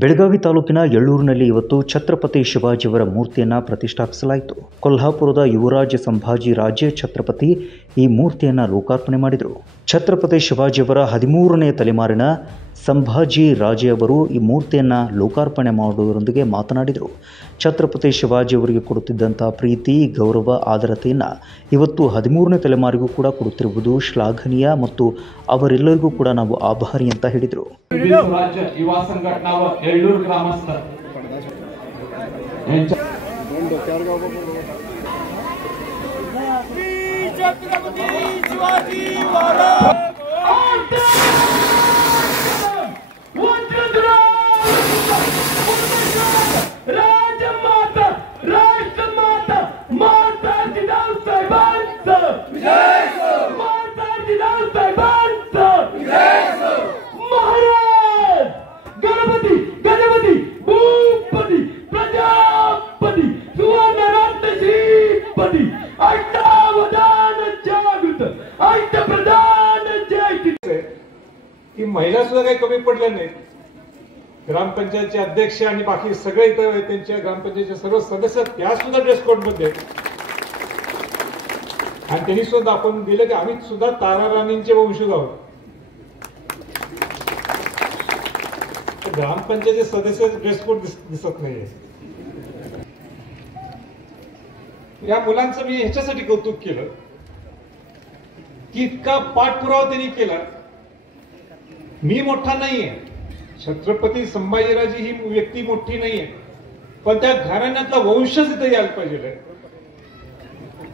ಬೆಳಗಾವಿ ತಾಲೂಕಿನ ಯಳ್ಳೂರಿನಲ್ಲಿ ಇವತ್ತು ಛತ್ರಪತಿ ಶಿವಾಜಿಯವರ ಮೂರ್ತಿಯನ್ನು ಪ್ರತಿಷ್ಠಾಪಿಸಲಾಯಿತು. ಕೊಲ್ಹಾಪುರದ ಯುವರಾಜ ಸಂಭಾಜಿ ರಾಜೇ ಛತ್ರಪತಿ ಈ ಮೂರ್ತಿಯನ್ನು ಲೋಕಾರ್ಪಣೆ ಮಾಡಿದರು. ಛತ್ರಪತಿ ಶಿವಾಜಿಯವರ 13ನೇ ತಲೆಮಾರಿನ ಸಂಭಾಜಿ ರಾಜೇ ಅವರು ಈ ಮೂರ್ತಿಯನ್ನು ಲೋಕಾರ್ಪಣೆ ಮಾಡುವುದರೊಂದಿಗೆ ಮಾತನಾಡಿದರು. ಛತ್ರಪತಿ ಶಿವಾಜಿಯವರಿಗೆ ಕೊಡುತ್ತಿದ್ದಂಥ ಪ್ರೀತಿ, ಗೌರವ, ಆದರತೆಯನ್ನು ಇವತ್ತು 13ನೇ ತಲೆಮಾರಿಗೂ ಕೂಡ ಕೊಡುತ್ತಿರುವುದು ಶ್ಲಾಘನೀಯ ಮತ್ತು ಅವರೆಲ್ಲರಿಗೂ ಕೂಡ ನಾವು ಆಭಾರಿ ಅಂತ ಹೇಳಿದರು. राज्य युवा संघटना व येळ्ळूर ग्रामस्थ छत्रपती शिवाजी महाराज राजमाता राष्ट्रमाता माता जिजाऊ साहेबांचं जय हो, माता जिजाऊ साहेबांचं जय हो, महाराज गणपती गणपती भूपती प्रजापती सुवर्णरत्न श्रीपती अष्टावधान जागृत अष्टप्रधान जय की महिला सुद्धा काही कमी पडल्या नाहीत. ग्रामपंचायतचे अध्यक्ष आणि बाकी सगळे इतर त्यांच्या ग्रामपंचायतचे सर्व सदस्य त्या सुद्धा ड्रेस कोड मध्ये आणि त्यांनी सुद्धा आपण दिलं की आम्ही सुद्धा तारा राणींचे वंशज आहोत. ग्रामपंचायतचे सदस्य ड्रेस कोड दिसत नाहीये. या मुलांचं मी ह्याच्यासाठी कौतुक केलं की इतका पाठपुरावा त्यांनी केला. मी मोठा नाहीये, छत्रपती संभाजीराजे ही व्यक्ती मोठी नाहीये, पण त्या घराण्यातला वंशज इथे यायला पाहिजे.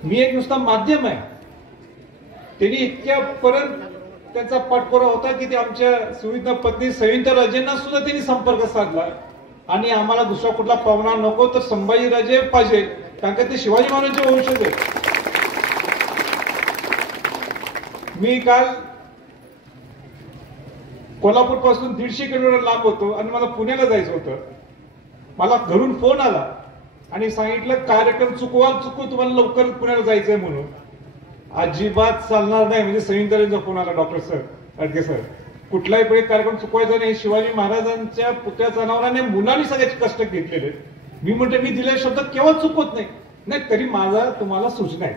मी एक नुसता माध्यम आहे. त्यांनी इतक्यापर्यंत त्यांचा पाठपुरावा होता की ते आमच्या सुविधा पत्नी सविता राजेंना सुद्धा त्यांनी संपर्क साधला आणि आम्हाला दुसरा कुठला पाहुणा नको तर संभाजीराजे पाहिजे, कारण का ते शिवाजी महाराजांचे वंशज आहेत. मी काल कोल्हापूर पासून 150 किलोमीटर लांब होतो आणि मला पुण्याला जायचं होतं. मला घरून फोन आला आणि सांगितलं कार्यक्रम चुकू तुम्हाला लवकर पुण्याला जायचंय म्हणून. अजिबात चालणार नाही. म्हणजे संविधानाचा फोन आला, डॉक्टर सर अडके सर कुठलाही वेळी कार्यक्रम चुकवायचा नाही. शिवाजी महाराजांच्या पुत्या जनावरांनी मुलांनी सगळ्याचे कष्ट घेतलेले. मी म्हणते मी दिलेला शब्द केव्हा चुकवत नाही, तरी माझा तुम्हाला सूचना आहे.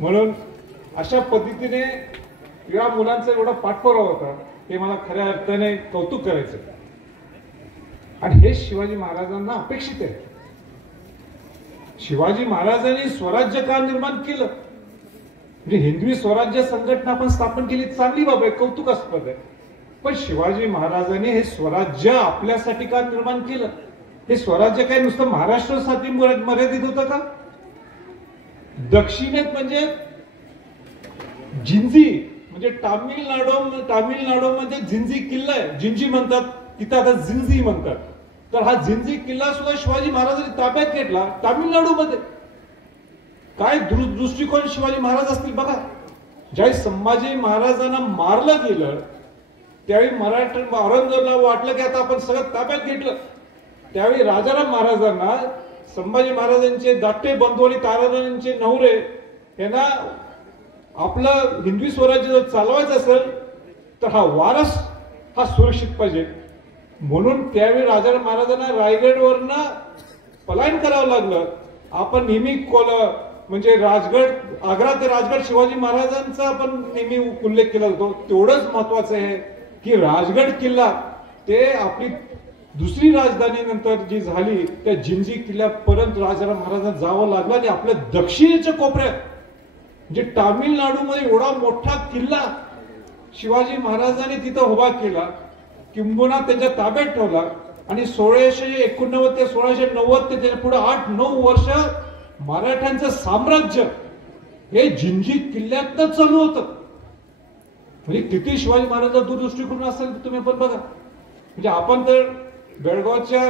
म्हणून अशा पद्धतीने या मुलांचा एवढा पाठपुरावा होता, हे मला खऱ्या अर्थाने कौतुक करायचं. आणि हे शिवाजी महाराजांना अपेक्षित आहे. शिवाजी महाराजांनी स्वराज्य का निर्माण केलं, म्हणजे हिंदवी स्वराज्य संघटना आपण स्थापन केली, चांगली बाब आहे, कौतुकास्पद आहे. पण शिवाजी महाराजांनी हे स्वराज्य आपल्यासाठी का निर्माण केलं? हे स्वराज्य काय नुसतं महाराष्ट्रासाठी मर्यादित होतं का? दक्षिणेत म्हणजे जिंजी, म्हणजे तामिळनाडूमध्ये जिंजी किल्ला आहे, जिंजी म्हणतात, तिथं आता जिंजी म्हणतात. तर हा जिंजी किल्ला सुद्धा शिवाजी महाराजांनी ताब्यात घेतला तामिळनाडूमध्ये. काय दृष्टिकोन शिवाजी महाराज असतील बघा. ज्यावेळी संभाजी महाराजांना मारलं गेलं त्यावेळी मराठा औरंगजेबाला वाटलं की आता आपण सगळं ताब्यात घेतलं. त्यावेळी राजाराम महाराजांना संभाजी महाराजांचे धाकटे बंधू आणि ताराराणींचे नवरे यांना आपलं हिंदवी स्वराज्य जर चालवायचं असेल तर हा वारस हा सुरक्षित पाहिजे. म्हणून त्यावेळी राजाराम महाराजांना रायगडवरनं पलायन करावं लागलं. आपण नेहमी म्हणजे राजगड, आग्रा ते राजगड शिवाजी महाराजांचा आपण नेहमी उल्लेख केला जातो. तेवढंच महत्वाचं आहे की राजगड किल्ला ते आपली दुसरी राजधानी नंतर जी झाली त्या जिंजी किल्ल्यापर्यंत राजाराम महाराजांना जावं लागलं. आणि आपल्या दक्षिणेच्या कोपऱ्यात म्हणजे तामिळनाडूमध्ये एवढा मोठा किल्ला शिवाजी महाराजांनी तिथं उभा केला, किंबहुना त्यांच्या ताब्यात ठेवला. आणि 1689 ते 1690 ते त्याच्या पुढे 8-9 वर्ष मराठ्यांचं साम्राज्य हे जिंजी किल्ल्यातच चालू होतं. म्हणजे किती शिवाजी महाराजांचा दूरदृष्टिकोन असेल तुम्ही पण बघा. म्हणजे आपण तर बेळगावच्या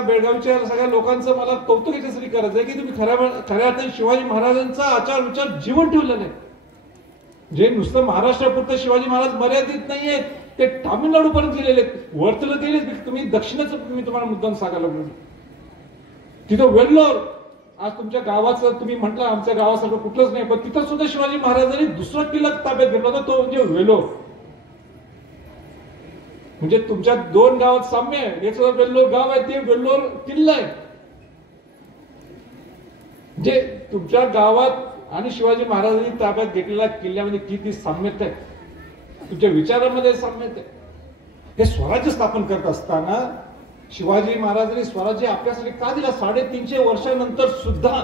सगळ्या लोकांचं मला कौतुक याच्यासाठी करायचं आहे की तुम्ही खऱ्या अर्थाने शिवाजी महाराजांचा आचार विचार जीवन ठेवलं नाही. जे नुसतं महाराष्ट्रापुरतं शिवाजी महाराज मर्यादित नाहीये, ते तामिळनाडू पर्यंत गेलेले, वरतलं गेले. तुम्ही दक्षिणेचं मी तुम्हाला मुद्दाम सांगायला लागलो. तिथं वेल्लोर, आज तुमच्या गावाचं तुम्ही म्हटलं आमच्या गावासारखं कुठलंच नाही, पण तिथं सुद्धा शिवाजी महाराजांनी दुसरा किल्ला ताब्यात घेतला होता, तो म्हणजे वेल्लोर. म्हणजे तुमच्या दोन गावात साम्य आहे. एक सुद्धा वेल्लोर गाव आहे, ते वेल्लोर किल्ला आहे. म्हणजे तुमच्या गावात आणि शिवाजी महाराजांनी ताब्यात घेतलेल्या किल्ल्यामध्ये किती साम्यता आहे, तुमच्या विचारामध्ये साम्यता आहे. हे स्वराज्य स्थापन करत असताना शिवाजी महाराजांनी स्वराज्य आपल्यासाठी का दिला? 350 वर्षानंतर सुद्धा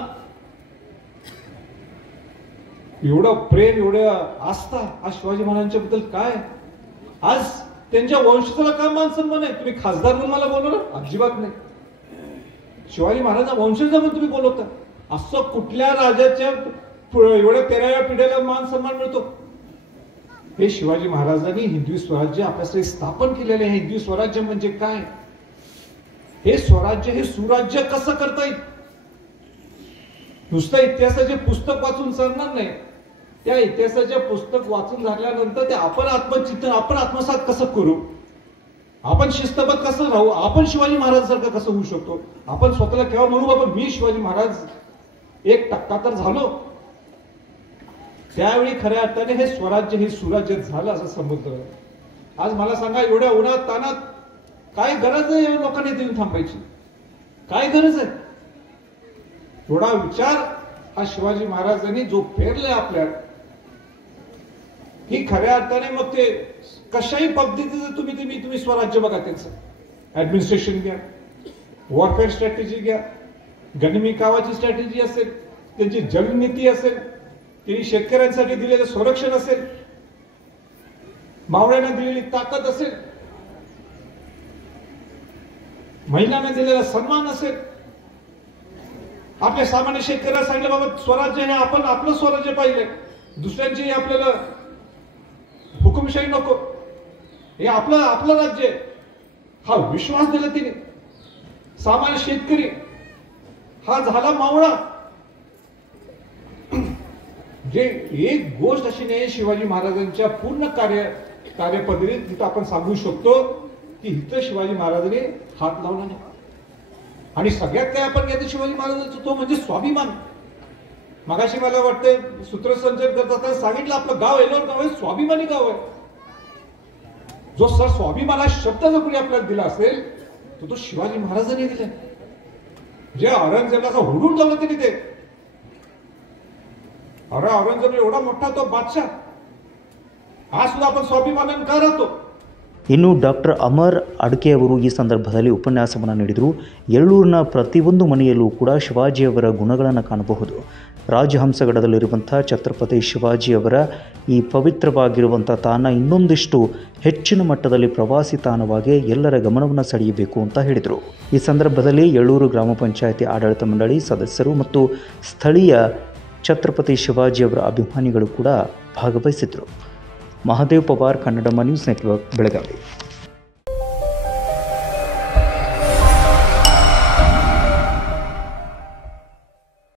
एवढं प्रेम, एवढं आस्था आज शिवाजी महाराजांच्या बद्दल काय? आज त्यांच्या वंशजाला का मान सन्मान आहे? तुम्ही खासदार म्हणून मला बोलवलं? अजिबात नाही. शिवाजी महाराजांचा वंशज म्हणून तुम्ही बोलवता. असं कुठल्या राजाच्या एवढ्या 13व्या पिढीला मान सन्मान मिळतो? हे शिवाजी महाराजांनी हिंदवी स्वराज्य आपल्यासाठी स्थापन केलेले आहे. हिंदवी स्वराज्य म्हणजे काय? हे स्वराज्य, हे सुराज्य कसं करता येईल? नुसतं इतिहासाचे पुस्तक वाचून चालणार नाही. त्या इतिहासाचे पुस्तक वाचून झाल्यानंतर ते आपण आत्मचिंतन, आपण आत्मसात कसं करू, आपण शिस्तबद्ध कसं राहू, आपण शिवाजी महाराजांसारखं कसं होऊ शकतो, आपण स्वतःला केव्हा म्हणू बाबा मी शिवाजी महाराज 1% तर झालो, त्यावेळी खऱ्या अर्थाने हे स्वराज्य, हे सुराज्य झालं असं समजलं. आज मला सांगा, एवढ्या उन्हात तानात काय गरज आहे लोकांनी देऊन थांबायची? काय गरज आहे? एवढा विचार हा शिवाजी महाराजांनी जो पेरलाय आपल्यात, ही खऱ्या अर्थाने मग ते कशाही पद्धतीचं तुम्ही स्वराज्य बघा, त्यांचं ऍडमिनिस्ट्रेशन घ्या, वॉरफेअर स्ट्रॅटेजी घ्या, गनिमी कावाची स्ट्रॅटेजी असेल, त्यांची जलनीती असेल, त्यांनी शेतकऱ्यांसाठी दिलेलं संरक्षण असेल, मावळ्यांना दिलेली ताकद असेल, महिलांना दिलेला सन्मान असेल, आपल्या सामान्य शेतकऱ्याला सांगितलं बाबा स्वराज्य हे आपण आपलं स्वराज्य पाहिजे, दुसऱ्यांची आपल्याला हुकुमशाही नको, हे आपलं राज्य आहे, हा विश्वास दिला तिने. सामान्य शेतकरी हा झाला मावळा. जे एक गोष्ट अशी नाही शिवाजी महाराजांच्या पूर्ण कार्यपद्धतीत तिथं आपण सांगू शकतो की इथं शिवाजी महाराजांनी हात लावला नाही. आणि सगळ्यात काय आपण घ्यायचं शिवाजी महाराजांचा तो म्हणजे स्वाभिमान. मगाशी मला वाटतं सूत्रसंचलन करत असताना सांगितलं आपलं गाव एलोर गाव आहे, स्वाभिमानी गाव आहे. जो सर स्वाभिमान हा शब्द जर कोणी आपल्याला दिला असेल तो शिवाजी महाराजांनी दिला. जे औरंगजेबला असं हुडून लावलं त्यांनी ते. अरे औरंगजेब एवढा मोठा तो बादशाह, आज सुद्धा आपण स्वाभिमानाने का राहतो? ಇನ್ನು ಡಾಕ್ಟರ್ ಅಮರ್ ಅಡ್ಕೆ ಅವರು ಈ ಸಂದರ್ಭದಲ್ಲಿ ಉಪನ್ಯಾಸವನ್ನು ನೀಡಿದರು. ಎಳ್ಳೂರಿನ ಪ್ರತಿಯೊಂದು ಮನೆಯಲ್ಲೂ ಕೂಡ ಶಿವಾಜಿಯವರ ಗುಣಗಳನ್ನು ಕಾಣಬಹುದು. ರಾಜಹಂಸಗಡದಲ್ಲಿರುವಂಥ ಛತ್ರಪತಿ ಶಿವಾಜಿಯವರ ಈ ಪವಿತ್ರವಾಗಿರುವಂಥ ತಾಣ ಇನ್ನೊಂದಿಷ್ಟು ಹೆಚ್ಚಿನ ಮಟ್ಟದಲ್ಲಿ ಪ್ರವಾಸಿ ತಾಣವಾಗಿ ಎಲ್ಲರ ಗಮನವನ್ನು ಸೆಳೆಯಬೇಕು ಅಂತ ಹೇಳಿದರು. ಈ ಸಂದರ್ಭದಲ್ಲಿ ಎಳ್ಳೂರು ಗ್ರಾಮ ಪಂಚಾಯಿತಿ ಆಡಳಿತ ಮಂಡಳಿ ಸದಸ್ಯರು ಮತ್ತು ಸ್ಥಳೀಯ ಛತ್ರಪತಿ ಶಿವಾಜಿಯವರ ಅಭಿಮಾನಿಗಳು ಕೂಡ ಭಾಗವಹಿಸಿದರು. Mahadev Pawar, Kannadamma news network, Belagavi.